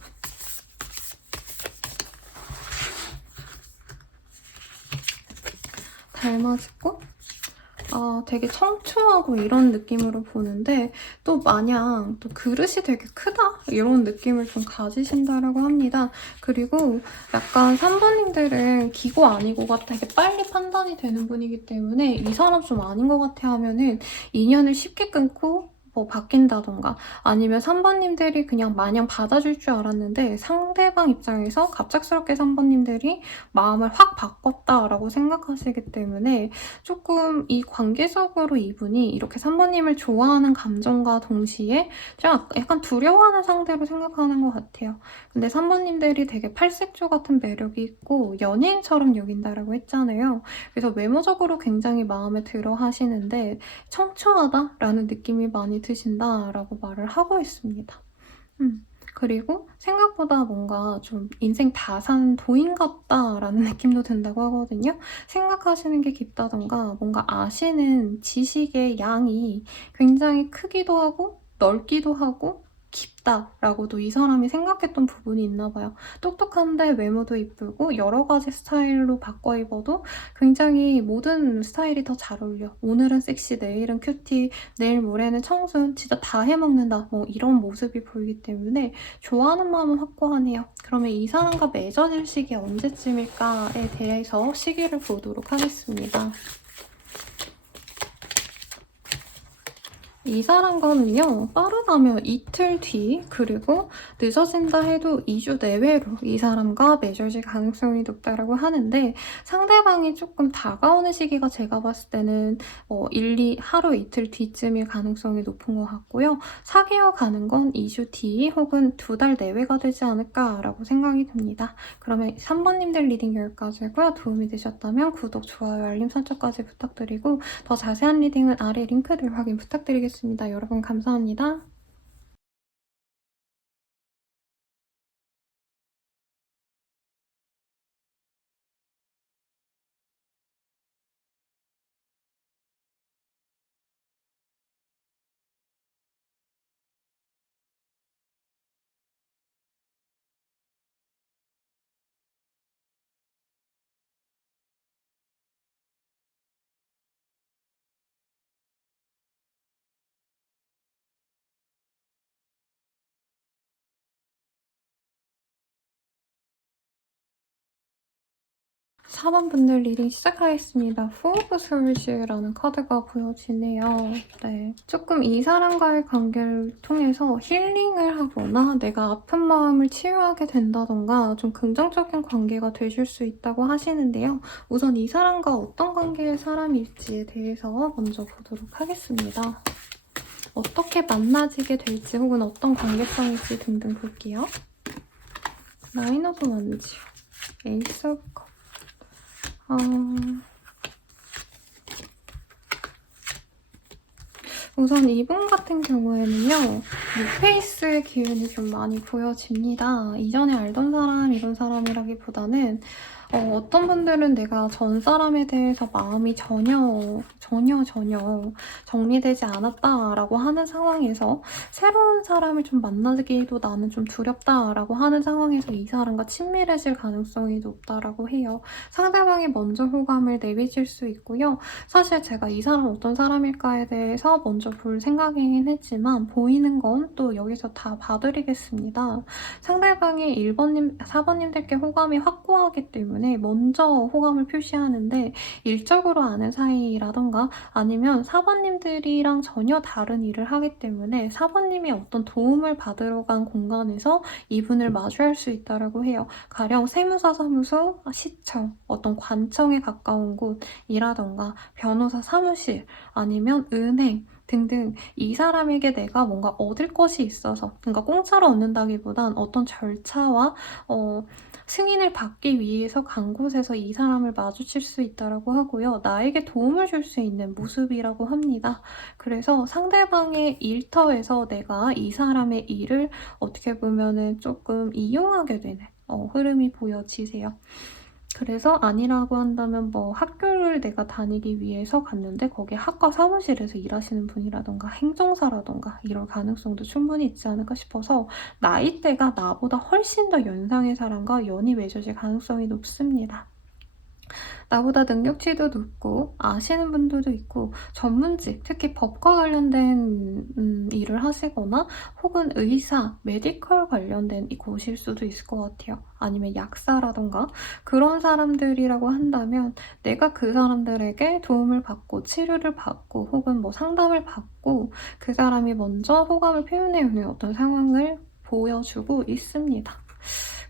닮아지고 되게 청초하고 이런 느낌으로 보는데 또 마냥 또 그릇이 되게 크다 이런 느낌을 좀 가지신다라고 합니다. 그리고 약간 3번님들은 기고 아니고가 되게 빨리 판단이 되는 분이기 때문에 이 사람 좀 아닌 것 같아 하면은 인연을 쉽게 끊고 뭐 바뀐다던가 아니면 3번님들이 그냥 마냥 받아줄 줄 알았는데 상대방 입장에서 갑작스럽게 3번님들이 마음을 확 바꿨다라고 생각하시기 때문에 조금 이 관계적으로 이분이 이렇게 3번님을 좋아하는 감정과 동시에 좀 약간 두려워하는 상대로 생각하는 것 같아요. 근데 3번님들이 되게 팔색조 같은 매력이 있고 연예인처럼 여긴다라고 했잖아요. 그래서 외모적으로 굉장히 마음에 들어 하시는데 청초하다라는 느낌이 많이 드신다라고 말을 하고 있습니다. 그리고 생각보다 뭔가 좀 인생 다 산 도인 같다라는 느낌도 든다고 하거든요. 생각하시는 게 깊다던가 뭔가 아시는 지식의 양이 굉장히 크기도 하고 넓기도 하고 깊다라고도 이 사람이 생각했던 부분이 있나 봐요. 똑똑한데 외모도 이쁘고 여러 가지 스타일로 바꿔 입어도 굉장히 모든 스타일이 더 잘 어울려. 오늘은 섹시, 내일은 큐티, 내일 모레는 청순, 진짜 다 해먹는다. 뭐 이런 모습이 보이기 때문에 좋아하는 마음은 확고하네요. 그러면 이 사람과 맺어질 시기 언제쯤일까에 대해서 시기를 보도록 하겠습니다. 이 사람과는요, 빠르다면 이틀 뒤, 그리고 늦어진다 해도 2주 내외로 이 사람과 맺어질 가능성이 높다고 하는데 상대방이 조금 다가오는 시기가 제가 봤을 때는 하루 이틀 뒤쯤일 가능성이 높은 것 같고요. 사귀어 가는 건 2주 뒤 혹은 2달 내외가 되지 않을까라고 생각이 듭니다. 그러면 3번님들 리딩 여기까지고요. 도움이 되셨다면 구독, 좋아요, 알림 설정까지 부탁드리고 더 자세한 리딩은 아래 링크를 확인 부탁드리겠습니다. 여러분 감사합니다. 사번분들 리딩 시작하겠습니다. Four of Swords라는 카드가 보여지네요. 네, 조금 이 사람과의 관계를 통해서 힐링을 하거나 내가 아픈 마음을 치유하게 된다던가 좀 긍정적인 관계가 되실 수 있다고 하시는데요. 우선 이 사람과 어떤 관계의 사람일지에 대해서 먼저 보도록 하겠습니다. 어떻게 만나지게 될지 혹은 어떤 관계성일지 등등 볼게요. 나인 오브 원즈, 에이스 오브 컵. 우선 이분 같은 경우에는요, 뉴페이스의 기운이 좀 많이 보여집니다. 이전에 알던 사람, 이런 사람이라기보다는 어떤 분들은 내가 전 사람에 대해서 마음이 전혀 정리되지 않았다라고 하는 상황에서 새로운 사람을 좀 만나기도 나는 좀 두렵다라고 하는 상황에서 이 사람과 친밀해질 가능성이 높다라고 해요. 상대방이 먼저 호감을 내비칠 수 있고요. 사실 제가 이 사람 어떤 사람일까에 대해서 먼저 볼 생각이긴 했지만 보이는 건 또 여기서 다 봐드리겠습니다. 상대방이 1번님, 4번님들께 호감이 확고하기 때문에 때문에 먼저 호감을 표시하는데 일적으로 아는 사이라던가 아니면 사번님들이랑 전혀 다른 일을 하기 때문에 사번님이 어떤 도움을 받으러 간 공간에서 이분을 마주할 수 있다고 해요. 가령 세무사 사무소, 시청, 어떤 관청에 가까운 곳이라던가 변호사 사무실 아니면 은행 등등 이 사람에게 내가 뭔가 얻을 것이 있어서 그러니까 공짜로 얻는다기보단 어떤 절차와 승인을 받기 위해서 간 곳에서 이 사람을 마주칠 수 있다고 하고요. 나에게 도움을 줄 수 있는 모습이라고 합니다. 그래서 상대방의 일터에서 내가 이 사람의 일을 어떻게 보면은 조금 이용하게 되는 흐름이 보여지세요. 그래서 아니라고 한다면 뭐 학교를 내가 다니기 위해서 갔는데 거기 학과 사무실에서 일하시는 분이라던가 행정사라던가 이럴 가능성도 충분히 있지 않을까 싶어서 나이대가 나보다 훨씬 더 연상의 사람과 연이 맺어질 가능성이 높습니다. 나보다 능력치도 높고 아시는 분들도 있고 전문직, 특히 법과 관련된 일을 하시거나 혹은 의사, 메디컬 관련된 곳일 수도 있을 것 같아요. 아니면 약사라던가 그런 사람들이라고 한다면 내가 그 사람들에게 도움을 받고 치료를 받고 혹은 뭐 상담을 받고 그 사람이 먼저 호감을 표현해오는 어떤 상황을 보여주고 있습니다.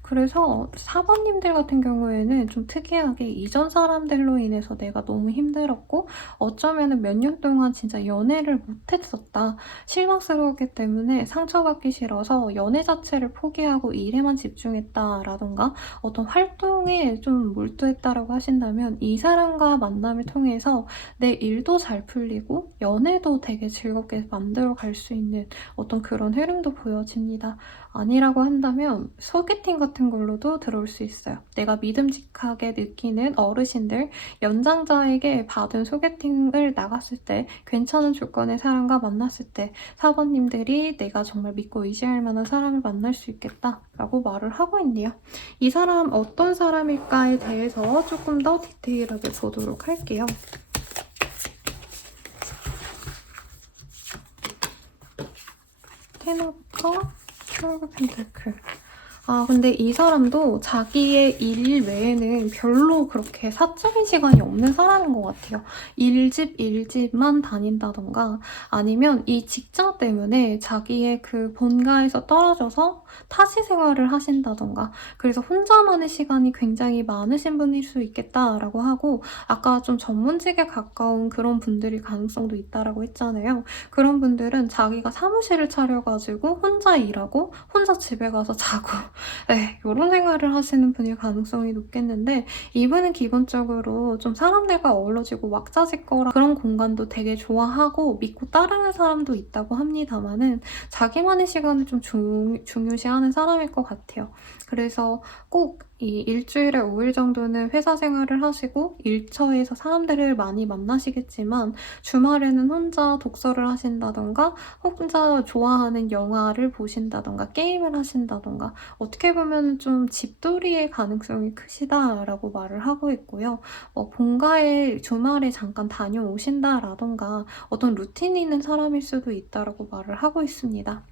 그래서 사번님들 같은 경우에는 좀 특이하게 이전 사람들로 인해서 내가 너무 힘들었고 어쩌면 몇 년 동안 진짜 연애를 못했었다. 실망스러웠기 때문에 상처받기 싫어서 연애 자체를 포기하고 일에만 집중했다라던가 어떤 활동에 좀 몰두했다라고 하신다면 이 사람과 만남을 통해서 내 일도 잘 풀리고 연애도 되게 즐겁게 만들어 갈 수 있는 어떤 그런 흐름도 보여집니다. 아니라고 한다면 소개팅 같은 걸로도 들어올 수 있어요. 내가 믿음직하게 느끼는 어르신들, 연장자에게 받은 소개팅을 나갔을 때 괜찮은 조건의 사람과 만났을 때 사번님들이 내가 정말 믿고 의지할 만한 사람을 만날 수 있겠다라고 말을 하고 있네요. 이 사람 어떤 사람일까에 대해서 조금 더 디테일하게 보도록 할게요. 테너부터 큐브 펜타클. 근데 이 사람도 자기의 일 외에는 별로 그렇게 사적인 시간이 없는 사람인 것 같아요. 일집만 다닌다던가 아니면 이 직장 때문에 자기의 그 본가에서 떨어져서 타지 생활을 하신다던가 그래서 혼자만의 시간이 굉장히 많으신 분일 수 있겠다라고 하고 아까 좀 전문직에 가까운 그런 분들이 가능성도 있다라고 했잖아요. 그런 분들은 자기가 사무실을 차려가지고 혼자 일하고 혼자 집에 가서 자고 네, 이런 생활을 하시는 분일 가능성이 높겠는데 이분은 기본적으로 좀 사람들과 어우러지고 왁자지껄한 그런 공간도 되게 좋아하고 믿고 따르는 사람도 있다고 합니다만은 자기만의 시간을 좀 중요시하는 사람일 것 같아요. 그래서 꼭 이 일주일에 5일 정도는 회사 생활을 하시고 일처에서 사람들을 많이 만나시겠지만 주말에는 혼자 독서를 하신다던가 혼자 좋아하는 영화를 보신다던가 게임을 하신다던가 어떻게 보면 좀 집돌이의 가능성이 크시다라고 말을 하고 있고요. 본가에 주말에 잠깐 다녀오신다라던가 어떤 루틴이 있는 사람일 수도 있다라고 말을 하고 있습니다.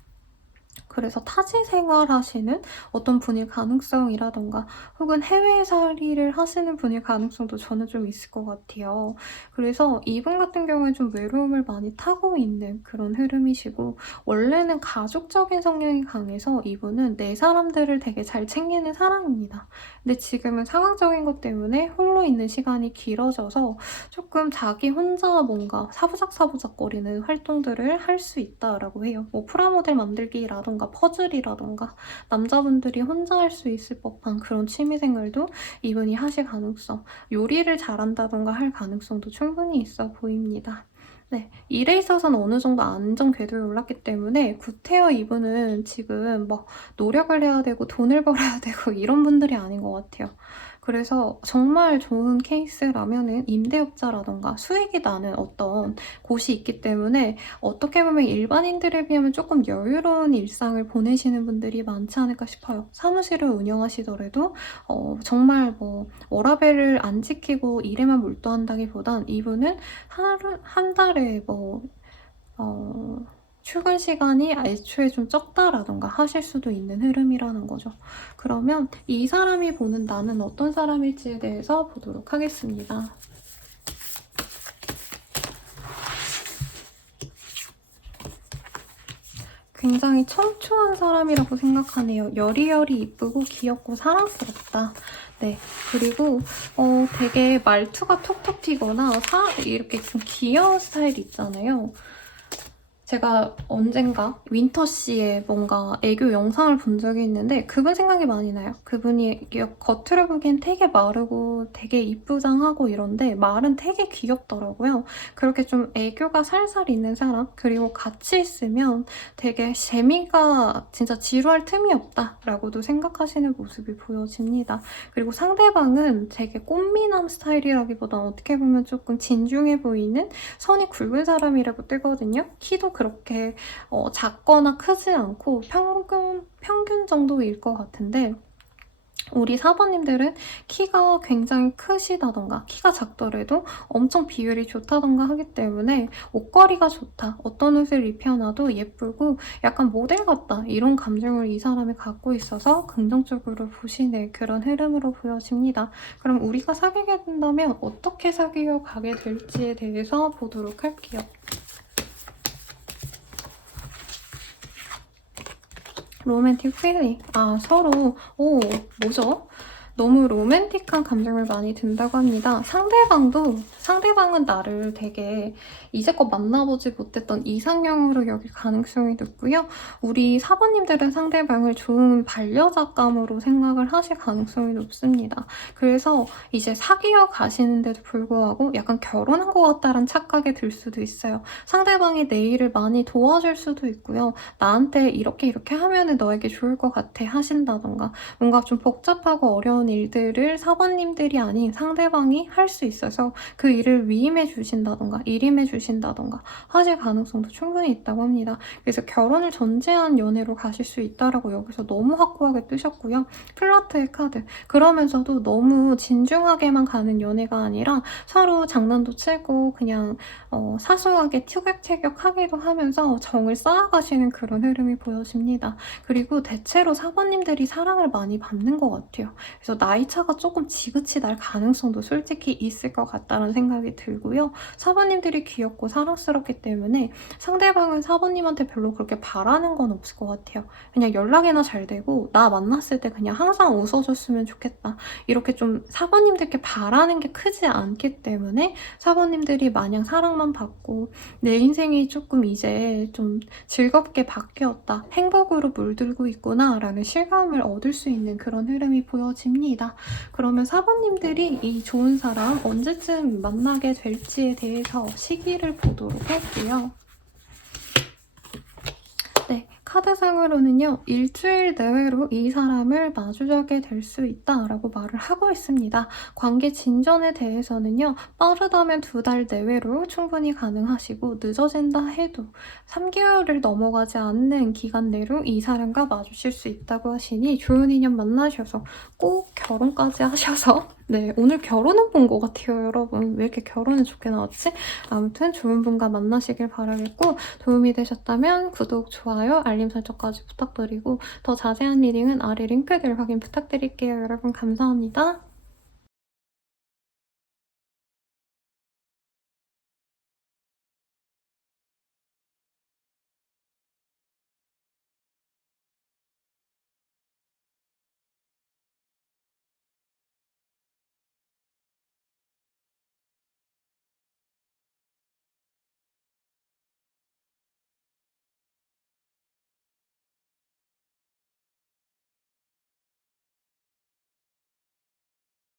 그래서 타지 생활하시는 어떤 분일 가능성이라던가 혹은 해외살이를 하시는 분일 가능성도 저는 좀 있을 것 같아요. 그래서 이분 같은 경우에 좀 외로움을 많이 타고 있는 그런 흐름이시고 원래는 가족적인 성향이 강해서 이분은 내 사람들을 되게 잘 챙기는 사람입니다. 근데 지금은 상황적인 것 때문에 홀로 있는 시간이 길어져서 조금 자기 혼자 뭔가 사부작사부작거리는 활동들을 할 수 있다라고 해요. 뭐 프라모델 만들기라던가 퍼즐이라던가 남자분들이 혼자 할 수 있을 법한 그런 취미생활도 이분이 하실 가능성, 요리를 잘한다던가 할 가능성도 충분히 있어 보입니다. 네, 일에 있어서는 어느 정도 안정 궤도에 올랐기 때문에 구태여 이분은 지금 막 노력을 해야 되고 돈을 벌어야 되고 이런 분들이 아닌 것 같아요. 그래서 정말 좋은 케이스라면은 임대업자라던가 수익이 나는 어떤 곳이 있기 때문에 어떻게 보면 일반인들에 비하면 조금 여유로운 일상을 보내시는 분들이 많지 않을까 싶어요. 사무실을 운영하시더라도 정말 뭐 워라밸을 안 지키고 일에만 몰두한다기보단 이분은 한 달에 뭐 출근 시간이 애초에 좀 적다라던가 하실 수도 있는 흐름이라는 거죠. 그러면 이 사람이 보는 나는 어떤 사람일지에 대해서 보도록 하겠습니다. 굉장히 청초한 사람이라고 생각하네요. 여리여리 이쁘고 귀엽고 사랑스럽다. 네. 그리고 되게 말투가 톡톡 튀거나 이렇게 좀 귀여운 스타일 있잖아요. 제가 언젠가 윈터 씨의 뭔가 애교 영상을 본 적이 있는데 그분 생각이 많이 나요. 그분이 겉으로 보기엔 되게 마르고 되게 이쁘장하고 이런데 말은 되게 귀엽더라고요. 그렇게 좀 애교가 살살 있는 사람, 그리고 같이 있으면 되게 재미가 진짜 지루할 틈이 없다라고도 생각하시는 모습이 보여집니다. 그리고 상대방은 되게 꽃미남 스타일이라기보다 어떻게 보면 조금 진중해 보이는 선이 굵은 사람이라고 뜨거든요. 키도 그렇게 작거나 크지 않고 평균 정도일 것 같은데 우리 사모님들은 키가 굉장히 크시다던가 키가 작더라도 엄청 비율이 좋다던가 하기 때문에 옷걸이가 좋다, 어떤 옷을 입혀놔도 예쁘고 약간 모델 같다 이런 감정을 이 사람이 갖고 있어서 긍정적으로 보시는 그런 흐름으로 보여집니다. 그럼 우리가 사귀게 된다면 어떻게 사귀어 가게 될지에 대해서 보도록 할게요. 로맨틱 필링. 서로 뭐죠? 너무 로맨틱한 감정을 많이 든다고 합니다. 상대방은 나를 되게 이제껏 만나보지 못했던 이상형으로 여길 가능성이 높고요. 우리 사모님들은 상대방을 좋은 반려작감으로 생각을 하실 가능성이 높습니다. 그래서 이제 사귀어 가시는데도 불구하고 약간 결혼한 것 같다는 착각이 들 수도 있어요. 상대방이 내 일을 많이 도와줄 수도 있고요. 나한테 이렇게 하면은 너에게 좋을 것 같아 하신다던가 뭔가 좀 복잡하고 어려운 일들을 사모님들이 아닌 상대방이 할 수 있어서 그 일을 위임해 주신다던가 일임해 주신다던가 하실 가능성도 충분히 있다고 합니다. 그래서 결혼을 전제한 연애로 가실 수 있다라고 여기서 너무 확고하게 뜨셨고요. 플러트의 카드. 그러면서도 너무 진중하게만 가는 연애가 아니라 서로 장난도 치고 그냥 사소하게 티격태격하기도 하면서 정을 쌓아가시는 그런 흐름이 보여집니다. 그리고 대체로 사모님들이 사랑을 많이 받는 것 같아요. 그래서 나이 차가 조금 지긋이 날 가능성도 솔직히 있을 것 같다는 생각이 들고요. 사모님들이 귀엽고 사랑스럽기 때문에 상대방은 사모님한테 별로 그렇게 바라는 건 없을 것 같아요. 그냥 연락이나 잘 되고 나 만났을 때 그냥 항상 웃어줬으면 좋겠다. 이렇게 좀 사모님들께 바라는 게 크지 않기 때문에 사모님들이 마냥 사랑만 받고 내 인생이 조금 이제 좀 즐겁게 바뀌었다. 행복으로 물들고 있구나 라는 실감을 얻을 수 있는 그런 흐름이 보여집니다. 그러면 사모님들이 이 좋은 사람 언제쯤 만나게 될지에 대해서 시기를 보도록 할게요. 네, 카드상으로는요. 일주일 내외로 이 사람을 마주하게 될 수 있다라고 말을 하고 있습니다. 관계 진전에 대해서는요. 빠르다면 2달 내외로 충분히 가능하시고 늦어진다 해도 3개월을 넘어가지 않는 기간 내로 이 사람과 마주칠 수 있다고 하시니 좋은 인연 만나셔서 꼭 결혼까지 하셔서 네, 오늘 결혼은 본 것 같아요, 여러분. 왜 이렇게 결혼이 좋게 나왔지? 아무튼 좋은 분과 만나시길 바라겠고 도움이 되셨다면 구독, 좋아요, 알림 설정까지 부탁드리고 더 자세한 리딩은 아래 링크들 확인 부탁드릴게요. 여러분 감사합니다.